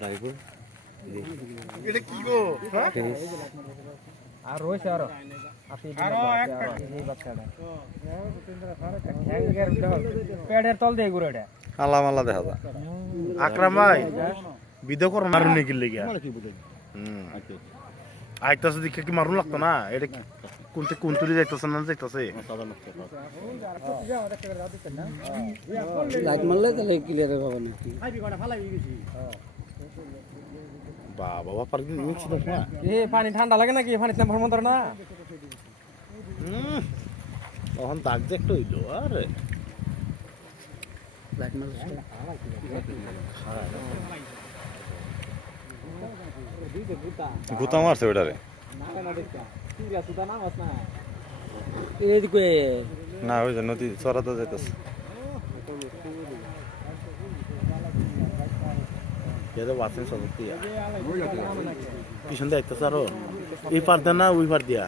Driver. এটা কি গো? হ্যাঁ? আর রয়েছে আরও। আপনি এই বাচ্চাটা পেটের তল দিয়ে ঘুরে এটা। আল্লাহ মাল্লা দেখা যায়। আকরাম ভাই বিধ মারুন নাকি লেগে? হুম। আইতাছে দেখে কি মারুন লাগতো না এটা কোনতে কোন তুলি যাইতাছে না যাইতাছে? লাইট মারলে তাহলে ক্লিয়ার হবে নাকি? বাবা বাবা না এ পানি ঠান্ডা লাগে নাকি? পানি তেমন মন্ত্র না? তখন দাগ যে একটা হইল আরে। গুতা মারছে ওটারে এদিকে। না ওই যে নদী চড়াতে যাইতেছে। এদের বাসেন সব দিয়া পিছন দিয়ে আইতাছে আরও। এই পার দেন না, ওই পার দিয়া।